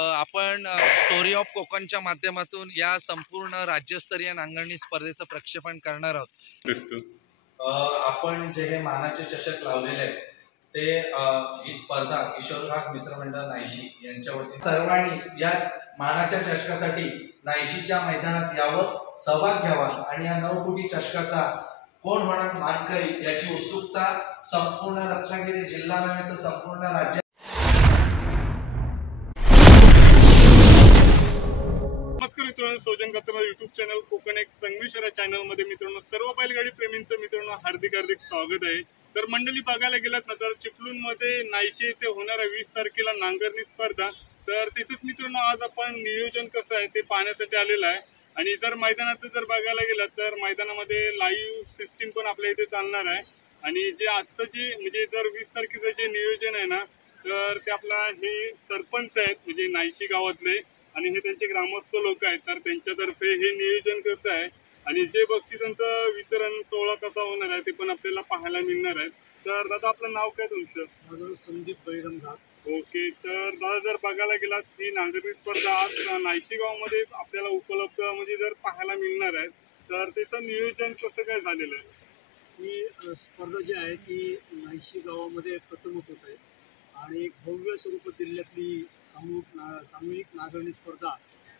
आपण story of कोकणच्या माध्यमातून या संपूर्ण राज्यस्तरीय नांगरणी स्पर्धेचं प्रक्षेपण करणार आहोत. आपण जे हे मानाचे चषक लावलेले आहेत ते ही स्पर्धा किशोरघाट मित्रमंडळ नायशी यांच्या वतीने सर्वांनी या मानाच्या चषकासाठी नायशीच्या मैदानात यावं, सहभाग घ्यावा आणि या 9 कोटी चषकाचा कोण होणार मानकरी याची उत्सुकता संपूर्ण रत्नागिरी जिल्हा नव्हे तर संपूर्ण राज्य. नमस्कार मित्रांनो, सोजन कत्रा युट्यूब चॅनल कोकण एक संगमेश्वर चॅनल मध्ये मित्रांनो सर्व बैलगाडी प्रेमींचं मित्रांनो हार्दिक स्वागत आहे. तर मंडळी बघायला गेलात ना तर चिपळूण मध्ये नायशी येथे होणाऱ्या 20 तारखेला नांगरणी स्पर्धा, तर तिथेच मित्रांनो आज आपण नियोजन कसं आहे ते पाहण्यासाठी आलेलं आहे. आणि जर मैदानाचं जर बघायला गेलात तर मैदानामध्ये लाईव्ह सिस्टीम पण आपल्या इथे चालणार आहे. आणि जे आजचं जे म्हणजे जर 20 तारखेचं जे नियोजन आहे ना तर ते आपला हे सरपंच आहेत म्हणजे नायशी गावातले आणि हे त्यांचे ग्रामस्थ लोक आहेत, तर त्यांच्यातर्फे हे नियोजन करत आहे. आणि जे बक्षिसांचं वितरण सोहळा कसा होणार आहे ते पण आपल्याला पाहायला मिळणार आहे. तर दादा आपलं नाव काय तुमचं? माझं संदीप बळीराम घाट. ओके, तर दादा जर बघायला गेलात ही नांगरणी स्पर्धा आज नायशी गावामध्ये आपल्याला उपलब्ध म्हणजे जर पाहायला मिळणार आहे तर त्याचं नियोजन कसं काय झालेलं आहे? ही स्पर्धा जी आहे ती नायशी गावामध्ये प्रथमच होत आहे आणि एक भव्य स्वरूप जिल्ह्यातली सामूहिक नांगरणी स्पर्धा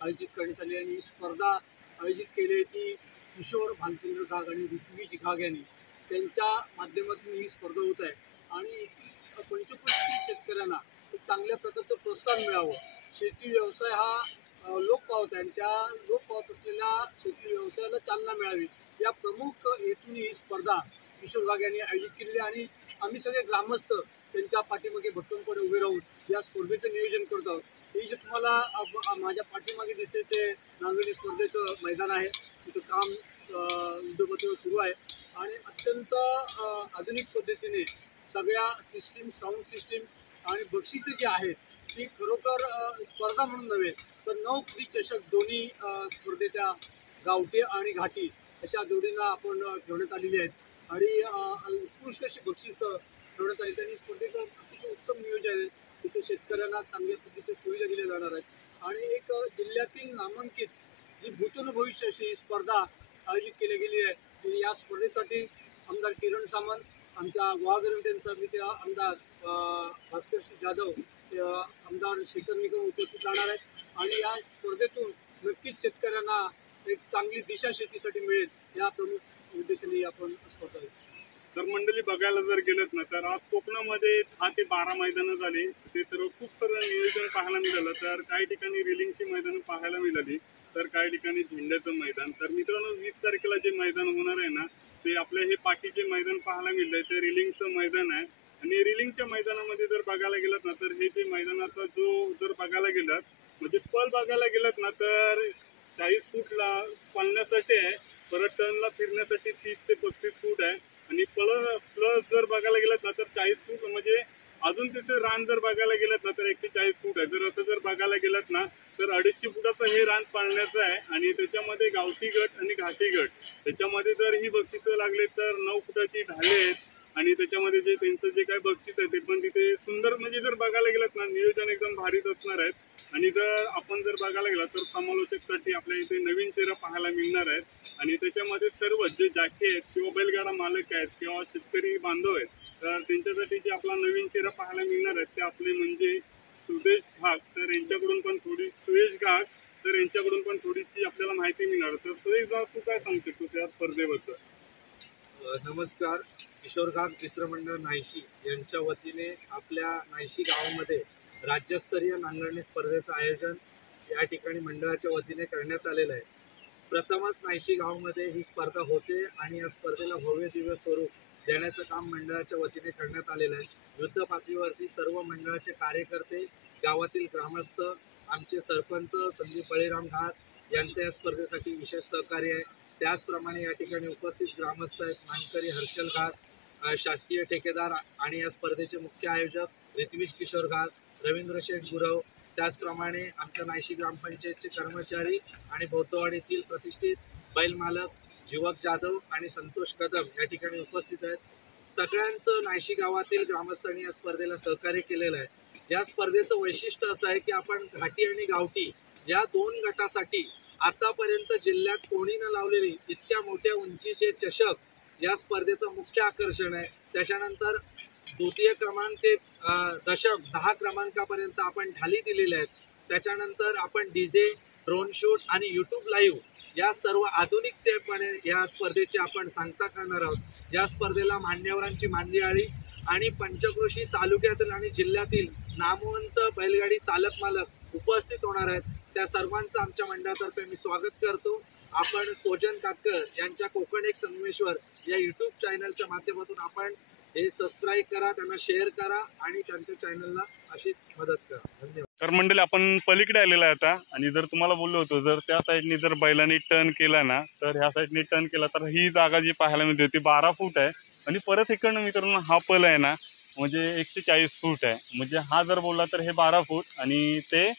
आयोजित करण्यात आली. आणि ही स्पर्धा आयोजित केली ती किशोर भालचंद्र घाग आणि ऋत्विज घाग यांनी त्यांच्या माध्यमातून ही स्पर्धा होत आहे. आणि 25 शेतकऱ्यांना एक चांगल्या प्रकारचं प्रोत्साहन मिळावं. शेती व्यवसाय हा लोप पावत आहे आणि त्या लोप पावत असलेल्या शेती व्यवसायाला चालना मिळावी या प्रमुख हेतून ही स्पर्धा किशोर घाग यांनी आयोजित केलेली. आणि आम्ही सगळे ग्रामस्थ त्यांच्या पाठीमागे भक्कमपणे उभे राहून या स्पर्धेचं नियोजन करत आहोत. हे जे तुम्हाला माझ्या पाठीमागे दिसते ते नांगरणी स्पर्धेचं मैदान आहे. तिथं काम युद्धपातळीवर सुरू आहे आणि अत्यंत आधुनिक पद्धतीने सगळ्या सिस्टीम, साऊंड सिस्टीम आणि बक्षिसे जी आहेत ती खरोखर स्पर्धा म्हणून नव्हे तर 9 कोटी चषक दोन्ही स्पर्धेच्या गावठी आणि घाटी अशा जोडींना आपण ठेवण्यात आलेली आहेत. आणि उत्कृष्ट अशी बक्षीस ठेवण्यात आली. त्यांनी स्पर्धेचं अतिशय उत्तम नियोजन आहे. तिथे शेतकऱ्यांना चांगल्या पद्धतीच्या सुविधा दिल्या जाणार आहेत आणि एक जिल्ह्यातील नामांकित जी भूतून भविष्य अशी स्पर्धा आयोजित केली गेली आहे. या स्पर्धेसाठी आमदार किरण सामंत, आमच्या गुहागर समिती आमदार भास्कर जाधव, आमदार शेखर निकम उपस्थित राहणार आहेत. आणि या स्पर्धेतून नक्कीच शेतकऱ्यांना एक चांगली दिशा शेतीसाठी मिळेल या प्रमुख उद्देशाने आपण स्पर्धा आहे. तर मंडळी बघायला जर गेलत ना तर आज कोकणामध्ये 10 ते 12 मैदानं झाली. ते सर्व खूप सर्व नियोजन पाहायला मिळालं. तर काही ठिकाणी रेलिंगची मैदानं पाहायला मिळाली, तर काही ठिकाणी झेंड्याचं मैदान. तर मित्रांनो 20 तारखेला जे मैदान होणार आहे ना ते आपल्या हे पाठीचे मैदान पाहायला मिळतंय ते रेलिंगचं मैदान आहे. आणि रेलिंगच्या मैदानामध्ये जर बघायला गेलात ना तर हे जे मैदानाचा जो जर बघायला गेलात म्हणजे पल बघायला गेलात ना तर 40 फूटला पळण्यासाठी आहे, परत टर्नला फिरण्यासाठी 30 ते 35 फूट आहे. आणि प्लस जर बघायला गेलात ना तर 40 फूट म्हणजे अजून तिथे रान जर बघायला गेलात ना तर 140 फूट आहे. जर असं जर बघायला गेलात ना तर 250 फुटाचं हे रान पाळण्याचं आहे. आणि त्याच्यामध्ये गावठी गट आणि घाटी गट त्याच्यामध्ये जर ही बक्षिसं लागले तर 9 फुटाची ढाले आहेत. आणि त्याच्यामध्ये जे त्यांचं जे काय बक्षीस आहे ते पण तिथे सुंदर म्हणजे जर बघायला गेलात ना नियोजन एकदम भारीच असणार आहेत. आणि जर आपण जर बघायला गेलात तर समालोचकसाठी आपल्या इथे नवीन चेहरा पाहायला मिळणार आहेत. आणि त्याच्यामध्ये सर्व जे जाके आहेत किंवा बैलगाडा मालक आहेत किंवा शेतकरी बांधव आहेत तर त्यांच्यासाठी जे आपला नवीन चेहरा पाहायला मिळणार आहेत ते आपले म्हणजे सुदेश घाग, तर यांच्याकडून पण सुयश घाग, तर यांच्याकडून पण थोडीशी आपल्याला माहिती मिळणार. तर सुयश घाग तू काय सांगू शकतो त्या स्पर्धेबद्दल? नमस्कार. किशोर घाग मित्रमंडळ नायशी यांच्या वतीने आपल्या नायशी गावामध्ये राज्यस्तरीय नांगरणी स्पर्धेचं आयोजन या ठिकाणी मंडळाच्या वतीने करण्यात आलेलं आहे. प्रथमच नायशी गावामध्ये ही स्पर्धा होते आणि या स्पर्धेला भव्य दिव्य स्वरूप देण्याचं काम मंडळाच्या वतीने करण्यात आलेलं आहे. युद्ध पातळीवरती सर्व मंडळाचे कार्यकर्ते, गावातील ग्रामस्थ, आमचे सरपंच संदीप बळीराम घाट यांचे या स्पर्धेसाठी विशेष सहकार्य आहे. त्याचप्रमाणे या ठिकाणी उपस्थित ग्रामस्थ आहेत मानकरी हर्षल घाग, शासकीय ठेकेदार आणि या स्पर्धेचे मुख्य आयोजक ऋत्विज किशोर घाग, रवींद्र शेठ गुरव, त्याचप्रमाणे आमच्या नायशी ग्रामपंचायतचे कर्मचारी आणि बौद्धवाडीतील प्रतिष्ठित बैल मालक जीवक जाधव आणि संतोष कदम या ठिकाणी उपस्थित आहेत. सगळ्यांचं नायशी गावातील ग्रामस्थांनी या स्पर्धेला सहकार्य केलेलं आहे. या स्पर्धेचं वैशिष्ट्य असं आहे की आपण घाटी आणि गावठी या 2 गटासाठी आतापर्यंत जिल्ह्यात कोणी न लावलेली इतक्या मोठ्या उंचीचे चषक या स्पर्धेचं मुख्य आकर्षण आहे. त्याच्यानंतर द्वितीय क्रमांक ते दशक 10 क्रमांकापर्यंत आपण ढाली दिलेल्या आहेत. त्याच्यानंतर आपण डीजे, ड्रोन शूट आणि यूट्यूब लाईव्ह या सर्व आधुनिकतेपणे या स्पर्धेची आपण सांगता करणार आहोत. या स्पर्धेला मान्यवरांची मांदियाळी आणि पंचक्रोशी तालुक्यातील आणि जिल्ह्यातील नामवंत बैलगाडी चालक मालक उपस्थित होणार आहेत. त्या सर्वांचं आमच्या मंडळातर्फे मी स्वागत करतो. आपण सोजन कातकर यांच्या कोकण एक संगमेश्वर या यूट्यूब चॅनलच्या माध्यमातून आपण हे सबस्क्राईब करा, त्यांना शेअर करा आणि त्यांच्या चॅनलला अशी मदत करा. धन्यवाद. तर मंडळी आपण पलीकडे आलेला आहे आता, आणि जर तुम्हाला बोललो होतो जर त्या साईडनी जर बैलांनी टर्न केला ना तर ह्या साईडनी टर्न केला तर ही जागा जी पाहायला मिळते होती 12 फूट आहे. आणि परत इकडनं मित्रांनो हा पल आहे ना म्हणजे 140 फूट आहे. म्हणजे हा जर बोलला तर हे 12 फूट आणि ते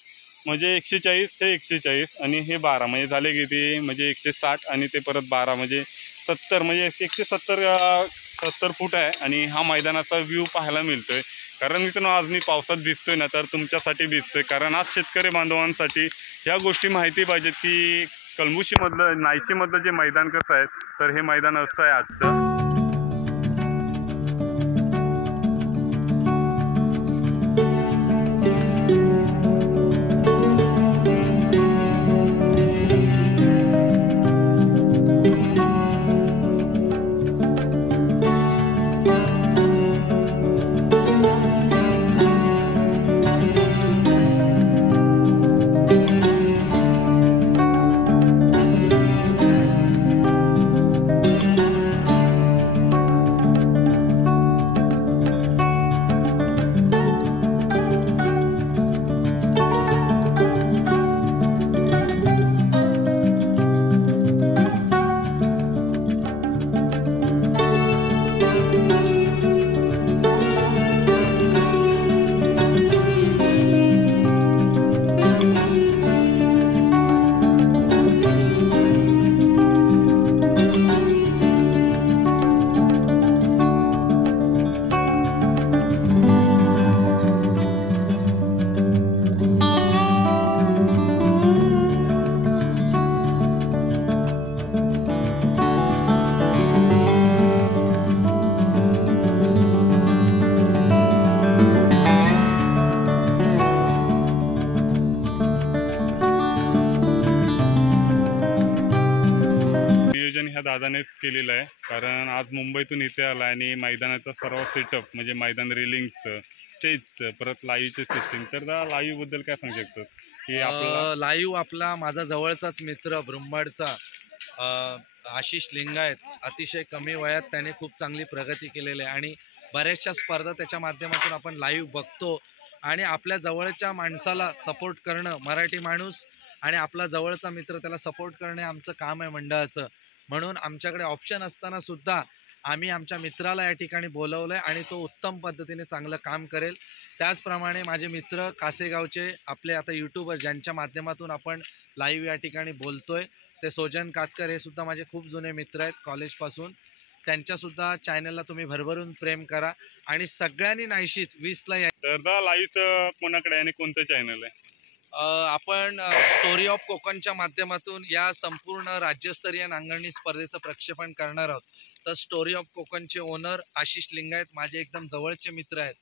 म्हणजे 140 हे 140 आणि हे 12 म्हणजे झाले किती म्हणजे 160 आणि ते परत 12 म्हणजे 70 म्हणजे 170 फूट आहे. आणि हा मैदानाचा व्ह्यू पाहायला मिळतोय. कारण मित्रांनो आज मी पावसात भिजतोय ना तर तुमच्यासाठी भिजतोय, कारण आज शेतकरी बांधवांसाठी ह्या गोष्टी माहिती पाहिजेत की कलमुशीमधलं नायशीमधलं जे मैदान कसं आहे तर हे मैदान असं आहे आजचं. ह्या दादानेच केलेलं आहे, कारण आज मुंबईतून इथे आला आणि मैदानाचा सर्व सेटअप म्हणजे मैदान रेलिंगचं, स्टेजचं, परत लाईव्हचे सिस्टीम. तर लाईव्ह बद्दल काय सांगू शकतो की आपला लाईव्ह आपला माझा जवळचाच मित्र ब्रह्मांडचा आशिष लिंगायत अतिशय कमी वयात त्याने खूप चांगली प्रगती केलेली आहे आणि बऱ्याचशा स्पर्धा त्याच्या माध्यमातून आपण लाईव्ह बघतो. आणि आपल्या जवळच्या माणसाला सपोर्ट करणं, मराठी माणूस आणि आपला जवळचा मित्र त्याला सपोर्ट करणे आमचं काम आहे मंडळाचं. म्हणून आमच्याकडे ऑप्शन असताना सुद्धा आम्ही आमच्या मित्राला या ठिकाणी बोलवलं आहे आणि तो उत्तम पद्धतीने चांगलं काम करेल. त्याचप्रमाणे माझे मित्र कासेगावचे आपले आता यूट्यूबर ज्यांच्या माध्यमातून आपण लाईव्ह या ठिकाणी बोलतोय ते सोजन कातकर, हे सुद्धा माझे खूप जुने मित्र आहेत कॉलेजपासून. त्यांच्यासुद्धा चॅनलला तुम्ही भरभरून प्रेम करा आणि सगळ्यांनी नाहीशीत 20ला या. तर लाईव्हचं कोणाकडे आणि कोणतं चॅनल आहे? आपण स्टोरी ऑफ कोकणच्या माध्यमातून या संपूर्ण राज्यस्तरीय नांगरणी स्पर्धेचं प्रक्षेपण करणार आहोत. तर स्टोरी ऑफ कोकणचे ओनर आशिष लिंगायत माझे एकदम जवळचे मित्र आहेत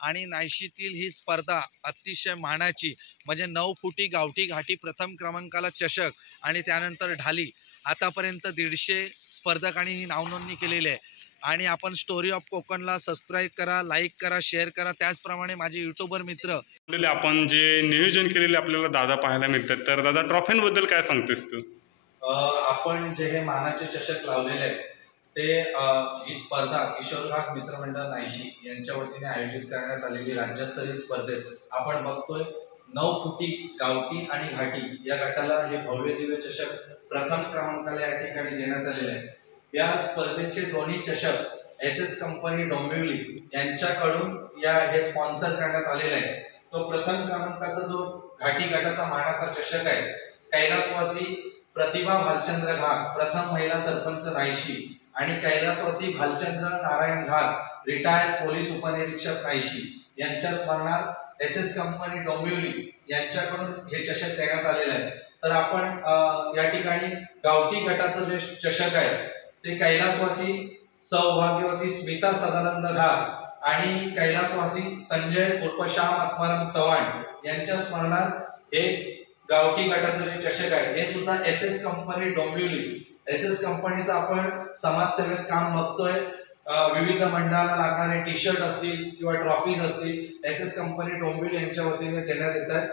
आणि नायशीतील ही स्पर्धा अतिशय मानाची म्हणजे 9 फुटी गावठी घाटी प्रथम क्रमांकाला चषक आणि त्यानंतर ढाली आतापर्यंत 150 स्पर्धकांनी ही नावनोंदणी केलेली आहे. आणि आपण स्टोरी ऑफ कोकणला सबस्क्राईब करा, लाईक करा, शेअर करा. त्याचप्रमाणे माझे यूट्यूबर मित्र आपण जे नियोजन केलेले आपल्याला दादा पाहायला मिळतात. तर दादा ट्रॉफींबद्दल काय सांगतेस तू? आपण जे हे मानाचे चषक लावलेले आहेत ते ही स्पर्धा किशोर घाट मित्रमंडळ नायशी यांच्या वतीने आयोजित करण्यात आलेली राज्यस्तरीय स्पर्धेत आपण बघतोय 9 फुटी गावठी आणि घाटी या गटाला हे भव्य दिव्य चषक प्रथम क्रमांकाला या ठिकाणी देण्यात आलेले आहे. या स्पर्धेचे दोन्ही चषक SS कंपनी डोंबिवली यांच्याकडून हे स्पॉन्सर करण्यात आलेला आहे. तो प्रथम क्रमांकाचा जो घाटी गटाचा मानाचा चषक आहे कैलासवासी प्रतिभा भालचंद्र घाग प्रथम महिला सरपंच नायशी आणि कैलासवासी भालचंद्र नारायण घाग रिटायर्ड पोलीस उपनिरीक्षक नायशी यांच्या स्मरणार्थ SS कंपनी डोंबिवली यांच्याकडून हे चषक देण्यात आलेले आहे. तर आपण या ठिकाणी गावठी गटाचं जे चषक आहे ते कैलासवासी सौभाग्यवती स्मिता सदानंद घाग आणि कैलासवासी संजय उर्फ श्याम आत्माराम चव्हाण यांच्या स्मरणार्थ हे गावठी गटाचं जे चषक आहे हे सुद्धा SS कंपनी डोंबिवली, SS कंपनीचं आपण समाजसेवेत काम बघतोय. विविध मंडळाला लागणारे टी शर्ट असतील किंवा ट्रॉफीज असतील SS कंपनी डोंबिवली यांच्या वतीने देण्यात येत आहेत.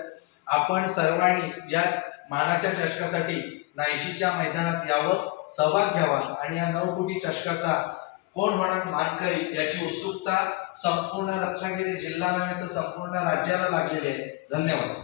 आपण सर्वांनी या मानाच्या चषकासाठी नायशीच्या मैदानात यावं, सहभाग घ्यावा आणि या 9 कोटी चषकाचा कोण होणार मानकरी याची उत्सुकता संपूर्ण रत्नागिरी जिल्हा नव्हे तर संपूर्ण राज्याला लागलेली आहे. धन्यवाद.